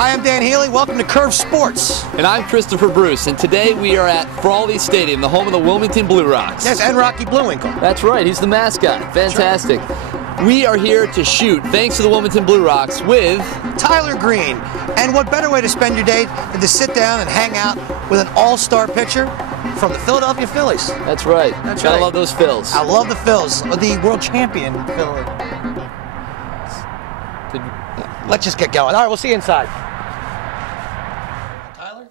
Hi, I'm Dan Healy. Welcome to Curve Sports. And I'm Christopher Bruce, and today we are at Frawley Stadium, the home of the Wilmington Blue Rocks. Yes, and Rocky Bluewinkle. That's right, he's the mascot. Fantastic. We are here to shoot, thanks to the Wilmington Blue Rocks, with Tyler Green. And what better way to spend your day than to sit down and hang out with an all-star pitcher from the Philadelphia Phillies. That's right. That's Gotta right. love those Phils. I love the Phils, the world champion Philly. Let's just get going. All right, we'll see you inside. Tyler,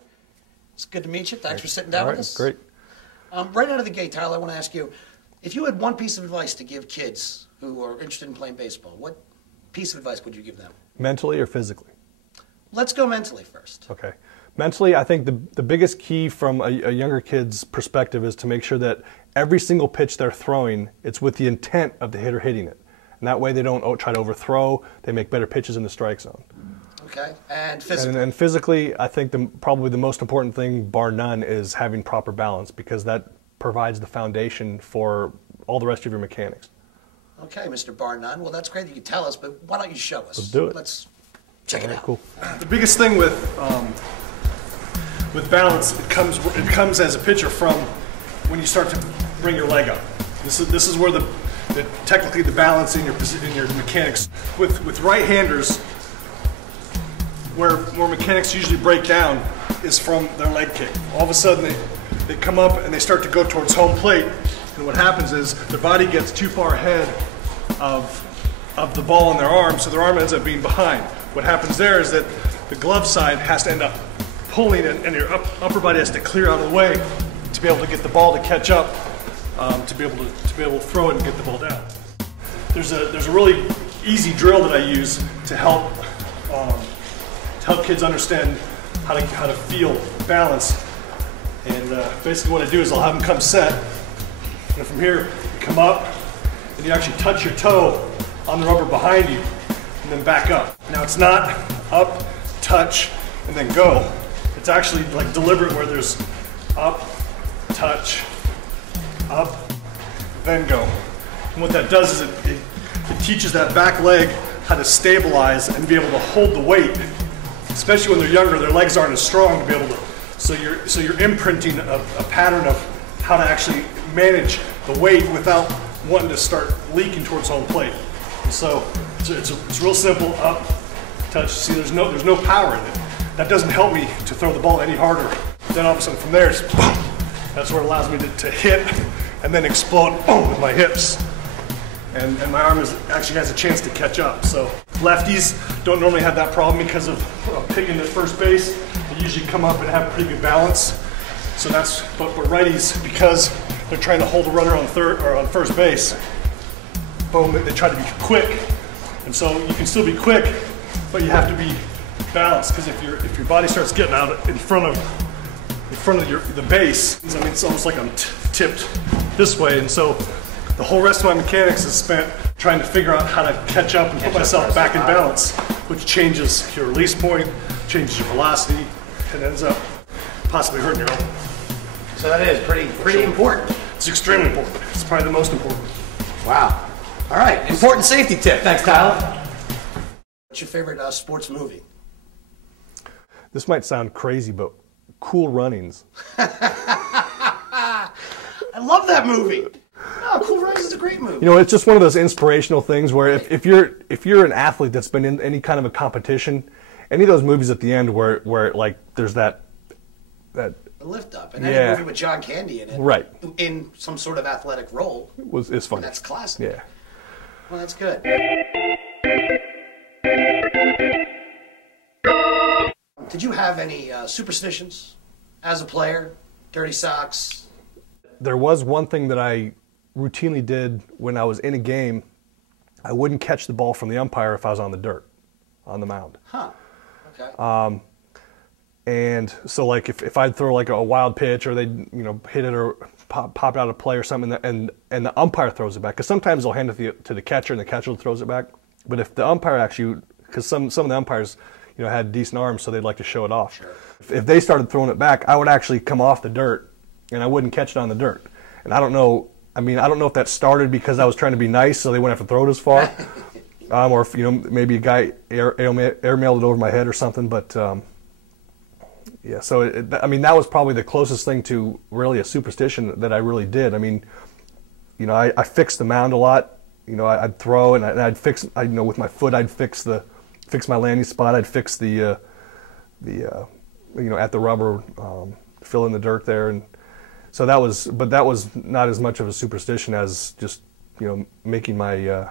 it's good to meet you. Thanks for sitting down with us. Great. Right out of the gate, Tyler, I want to ask you, if you had one piece of advice to give kids who are interested in playing baseball, what piece of advice would you give them? Mentally or physically? Let's go mentally first. Okay. Mentally, I think the biggest key from a younger kid's perspective is to make sure that every single pitch they're throwing, it's with the intent of the hitter hitting it. And that way they don't try to overthrow, they make better pitches in the strike zone. Okay, and physically? And physically, I think probably the most important thing, bar none, is having proper balance, because that provides the foundation for all the rest of your mechanics. Okay, Mr. Bar None. Well, that's great that you tell us, but why don't you show us? Let's do it. Let's check it out. Cool. The biggest thing with balance, it comes as a pitcher from when you start to bring your leg up. This is where technically the balance in your mechanics. With right-handers, where mechanics usually break down is from their leg kick. All of a sudden they come up and they start to go towards home plate, and what happens is their body gets too far ahead of the ball in their arm, so their arm ends up being behind. What happens there is that the glove side has to end up pulling, and your upper body has to clear out of the way to be able to get the ball to catch up, to be able to throw it and get the ball down. There's a really easy drill that I use to help kids understand how to feel balance. And basically what I do is I'll have them come set, and from here you come up and you actually touch your toe on the rubber behind you and then back up. Now it's not up, touch, and then go. It's actually like deliberate, where there's up, touch, up, then go. And what that does is it teaches that back leg how to stabilize and be able to hold the weight. Especially when they're younger, their legs aren't as strong to be able to. So you're imprinting a pattern of how to actually manage the weight without wanting to start leaking towards home plate. And so it's real simple: up, touch. See, there's no power in it. That doesn't help me to throw the ball any harder. Then all of a sudden from there, it's boom. That's what allows me to hit and then explode boom with my hips. And my arm actually has a chance to catch up. So lefties don't normally have that problem because of picking at first base. They usually come up and have pretty good balance. So but righties, because they're trying to hold the runner on third or on first base, boom, they try to be quick. And so you can still be quick, but you have to be balanced, because if your body starts getting out in front of the base, I mean, it's almost like I'm tipped this way, and so the whole rest of my mechanics is spent trying to figure out how to catch up and put myself back in balance, which changes your release point, changes your velocity, and ends up possibly hurting your elbow. So that is pretty important. It's extremely important. It's probably the most important. Wow. All right, important safety tip. Thanks, Tyler. What's your favorite sports movie? This might sound crazy, but Cool Runnings. I love that movie. Oh, Cool Runnings is a great movie. You know, it's just one of those inspirational things where if you're an athlete that's been in any kind of a competition, any of those movies at the end where like there's that The Lift Up, and any movie with John Candy in it, right, in some sort of athletic role, it's funny. That's classic. Yeah. Well, that's good. Did you have any superstitions as a player? Dirty socks? There was one thing that I routinely did when I was in a game. I wouldn't catch the ball from the umpire if I was on the dirt, on the mound. Huh. Okay. And so, like, if I'd throw like a wild pitch, or they'd hit it or pop out a play or something, and the umpire throws it back, because sometimes they'll hand it to the catcher and the catcher throws it back. But if the umpire actually, because some of the umpires had decent arms, so they'd like to show it off. Sure. If they started throwing it back, I would actually come off the dirt, and I wouldn't catch it on the dirt. And I don't know if that started because I was trying to be nice, so they wouldn't have to throw it as far, Or if, maybe a guy airmailed it over my head or something. But yeah, so I mean, that was probably the closest thing to really a superstition that I really did. I mean, I fixed the mound a lot. I'd throw and I'd fix. With my foot, I'd fix my landing spot. I'd fix the at the rubber, fill in the dirt there, and so that was not as much of a superstition as just making my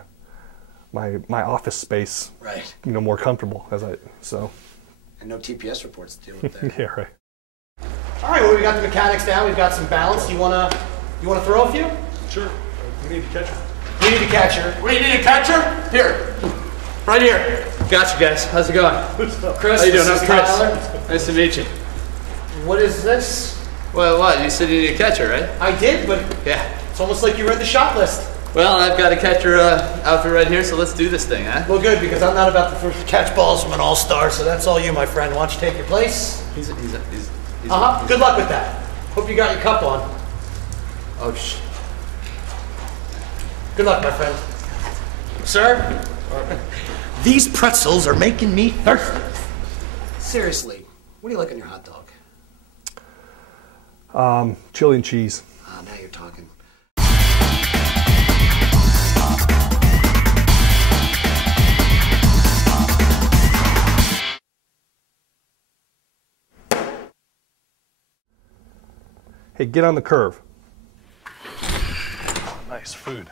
my office space more comfortable and no TPS reports to deal with there. Yeah, right. All right, well, we got the mechanics down. We've got some balance. You wanna throw a few? Sure. We need a catcher. We need a catcher. We need a catcher? Here. Right here. Gotcha, guys. How's it going? Chris, how you doing? this I'm is Chris. Tyler. Nice to meet you. What is this? Well, what? You said you need a catcher, right? I did, but Yeah. it's almost like you read the shot list. Well, I've got a catcher outfit right here, so let's do this thing, huh? Well, good, because I'm not about to catch balls from an all-star, so that's all you, my friend. Why don't you take your place? He's Good luck with that. Hope you got your cup on. Oh, shh. Good luck, my friend. Sir? These pretzels are making me thirsty. Seriously, what do you like on your hot dog? Chili and cheese. Ah, now you're talking. Hey, get on the curve. Nice food.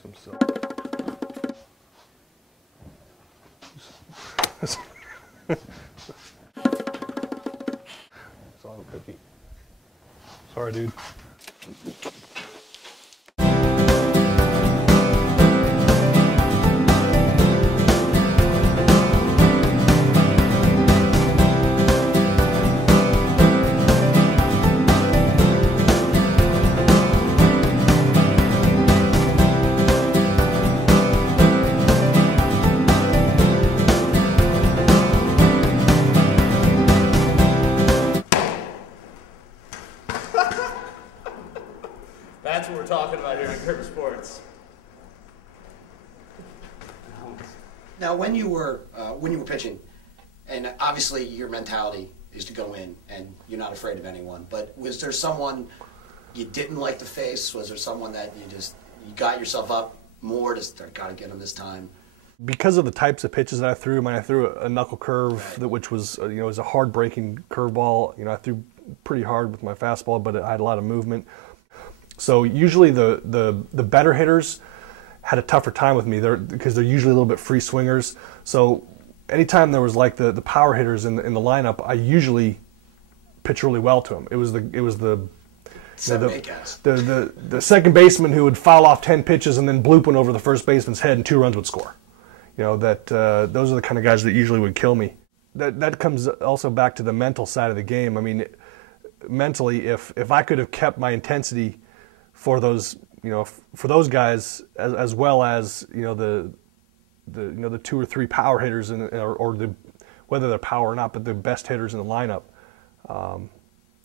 Some salt. Salt and cookie. Sorry, dude. That's what we're talking about here on Curb Sports. Now, when you were pitching, and obviously your mentality is to go in and you're not afraid of anyone, but was there someone you didn't like to face? Was there someone that you got yourself up more to start, gotta get him this time? Because of the types of pitches that I threw, I threw a knuckle curve, which was was a hard breaking curveball. I threw pretty hard with my fastball, but I had a lot of movement. So usually the better hitters had a tougher time with me because they're usually a little bit free swingers. So anytime there was like the power hitters in the lineup, I usually pitch really well to them. It was the second baseman who would foul off 10 pitches and then bloop one over the first baseman's head and 2 runs would score. Those are the kind of guys that usually would kill me. That comes also back to the mental side of the game. I mean, mentally, if I could have kept my intensity for those guys as well as the 2 or 3 power hitters whether they're power or not, but the best hitters in the lineup,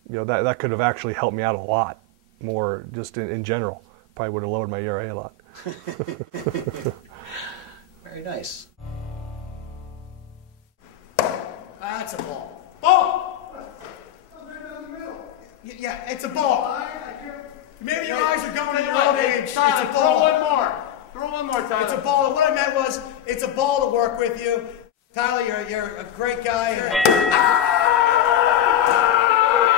that could have actually helped me out a lot more just in general. Probably would have lowered my ERA a lot. Very nice. That's a ball. Ball! Yeah, it's a ball. Maybe your eyes are going at your old age. It's a ball. Throw one more, Tyler. It's a ball. What I meant was, it's a ball to work with you. Tyler, you're a great guy.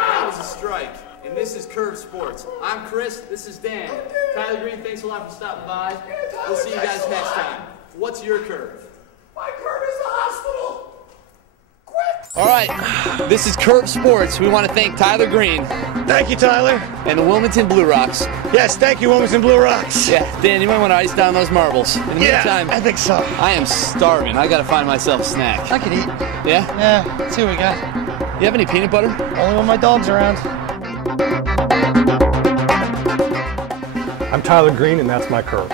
That was a strike, and this is Curb Sports. I'm Chris, this is Dan. Tyler Green, thanks a lot for stopping by. We'll see you guys next time. What's your curve? My curve is the hospital. Quit. All right, this is Curb Sports. We want to thank Tyler Green Thank you, Tyler. and the Wilmington Blue Rocks. Yes, thank you, Wilmington Blue Rocks. Yeah, Dan, you might want to ice down those marbles. In the meantime, I think so. I am starving. I gotta find myself a snack. I could eat. Yeah? Yeah, let's see what we got. You have any peanut butter? Only when my dog's around. I'm Tyler Green, and that's my curve.